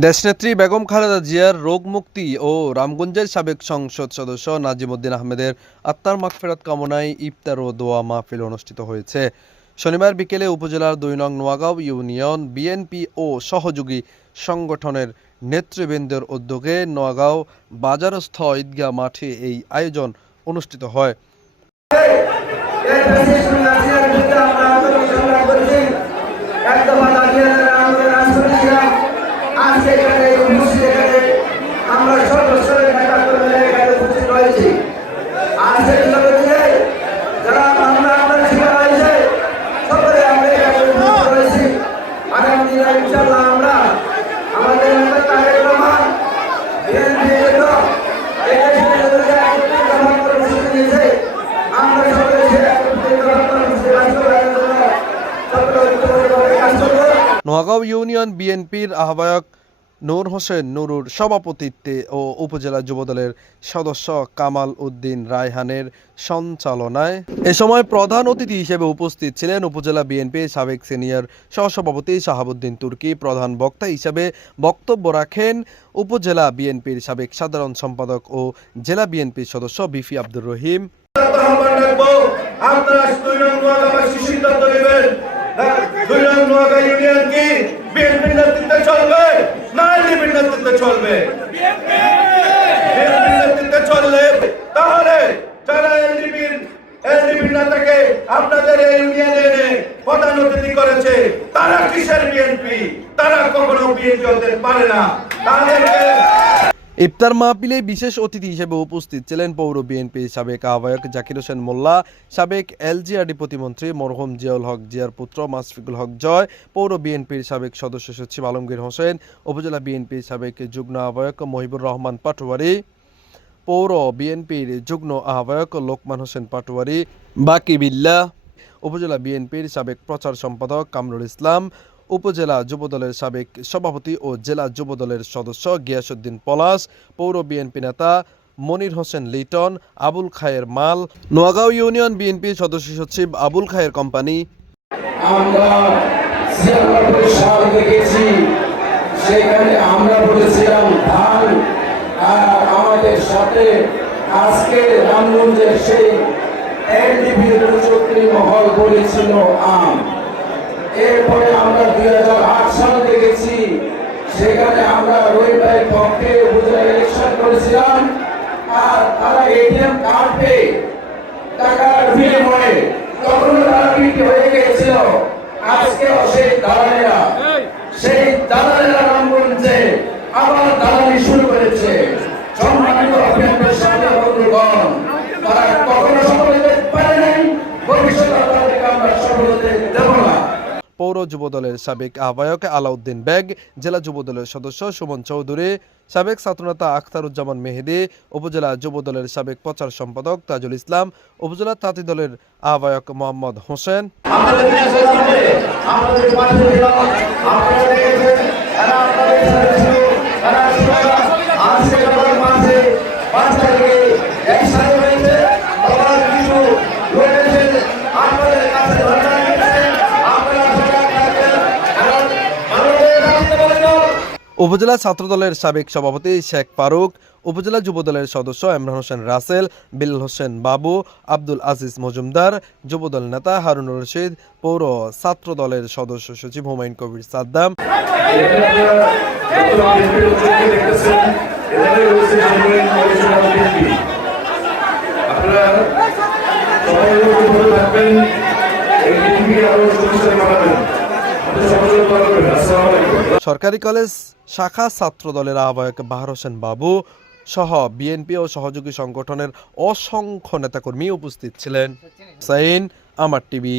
দেশনেত্রী বেগম খালেদা জিয়ার রোগ মুক্তি ও রামগঞ্জের সাবেক সংসদ সদস্য নাজিমুদ্দিন আহমেদের আত্মার মাগফেরাত কামনায় ইফতার ও দোয়া মাহফিল অনুষ্ঠিত হয়েছে শনিবার বিকেলে উপজেলার দুই নং নোয়াগাঁও ইউনিয়ন বিএনপি ও সহযোগী সংগঠনের নেতৃবৃন্দের উদ্যোগে নোয়াগাঁও বাজারস্থ ঈদগাহ মাঠে এই আয়োজন অনুষ্ঠিত হয় নোয়াগাঁও ইউনিয়ন বিএনপির আহ্বায়ক নূর হোসেন নুরুর সভাপতিত্বে ও উপজেলা যুবদলের সদস্য কামাল উদ্দিন রায়হানের সঞ্চালনায় এ সময় প্রধান অতিথি হিসেবে উপস্থিত ছিলেন উপজেলা বিএনপির সাবেক সিনিয়র সহসভাপতি শাহাবুদ্দিন তুর্কি, প্রধান বক্তা হিসেবে বক্তব্য রাখেন উপজেলা বিএনপির সাবেক সাধারণ সম্পাদক ও জেলা বিএনপির সদস্য বিফি আব্দুর রহিম আহ্বান রাখব আপনারা দুই নং নোয়াগাঁবাসী সিদ্ধান্ত নেবেন দুই নং নোয়াগাঁ ইউনিয়ন কি বিএনপির নেতৃত্বে চলবে না এলডিপির নেতৃত্বে চলবে। নেতৃত্বে চললে তাহলে যারা এলডিপির এলডিপির নেতাকে আপনাদের এই ইউনিয়নে এনে প্রধান করেছে, তারা কিসের বিএনপি? তারা কখনো বিএনপি হতে পারে না। তাদেরকে ইফতার মাহফিলে বিশেষ অতিথি হিসেবে উপস্থিত ছিলেন পৌর বিএনপি সাবেক আহ্বায়ক জাকির হোসেন মোল্লা, সাবেক এলজিআরডি প্রতিমন্ত্রী মরহুম জিয়াউল হক জিয়ার পুত্র মাসফিকুল হক জয়, পৌর বিএনপির সাবেক সদস্য সচিব আলমগীর হোসেন, উপজেলা বিএনপির সাবেক যুগ্ম আহ্বায়ক মহিবুর রহমান পাটোয়ারি, পৌর বিএনপির যুগ্ম আহ্বায়ক লোকমান হোসেন পাটোয়ারি, বাকি বিল্লা, উপজেলা বিএনপির সাবেক প্রচার সম্পাদক কামরুল ইসলাম উপজেলা যুবদলের সাবেক সভাপতি ও জেলা যুবদলের সদস্য গিয়াসুদ্দিন পলাশ, পৌর বিএনপি নেতা মনির হোসেন লিটন, আবুল খায়ের মাল, নোয়াগাঁও ইউনিয়ন বিএনপির সদস্য সচিব আবুল খায়ের কোম্পানি। সেখানে আমরা বলেছিলাম ধান আর আমাদের সাথে আজকে রামগঞ্জের সেই চক্রী মহল বলেছিল আম। এরপরে আমরা দুই হাজার আট সাল দেখেছি, সেখানে আমরা রবিবারের পক্ষে উপজেলা ইলেকশন করেছিলাম, আর তারা এটিএম কার্ড পেয়ে টাকার বিনিময়ে তখন তারা বিক্রি হয়ে গিয়েছিল আজকেও সেই দালালেরা সেই দালালেরা রামগঞ্জে আবার দালালি শুরু করেছে সম্মানিত অভিয়ানের সাথে বন্ধুগণ তারা কখনো সফল হতে পারে নাই ভবিষ্যতে তাদেরকে আমরা সফল হতে দেব না পৌর যুবদলের সাবেক আহ্বায়ক আলাউদ্দিন বেগ, জেলা যুবদলের সদস্য সুমন চৌধুরী, সাবেক ছাত্রনেতা আখতারুজ্জামান মেহেদি, উপজেলা যুবদলের সাবেক প্রচার সম্পাদক তাজুল ইসলাম, উপজেলা তাঁতি দলের আহ্বায়ক মোহাম্মদ হোসেন। উপজেলা ছাত্রদলের সাবেক সভাপতি শেখ ফারুক, উপজেলা যুবদলের সদস্য ইমরান হোসেন রাসেল বিল হোসেন বাবু, আব্দুল আজিজ মজুমদার, যুবদল নেতা হারুনুর রশিদ, পৌর ছাত্রদলের সদস্য সচিব হুমায়ুন কবির সাদ্দাম। সরকারি কলেজ শাখা ছাত্র দলের আহ্বায়ক বাহার হোসেন বাবু সহ বিএনপি ও সহযোগী সংগঠনের অসংখ্য নেতাকর্মী উপস্থিত ছিলেন। সাইন আমার টিভি।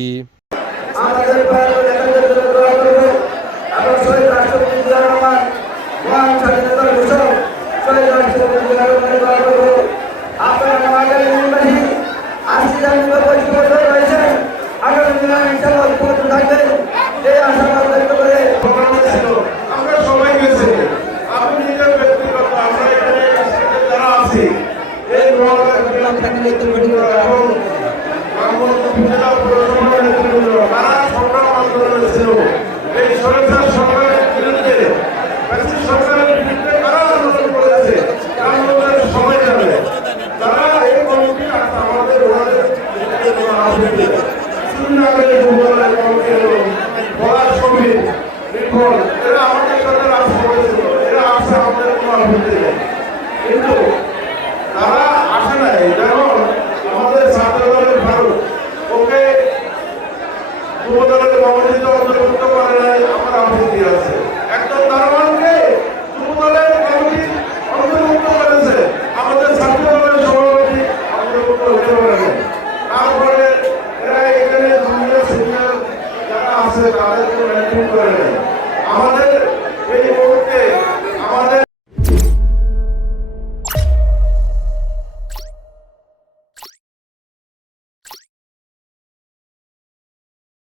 ರೈತರು ಬೆಳೆಯುವ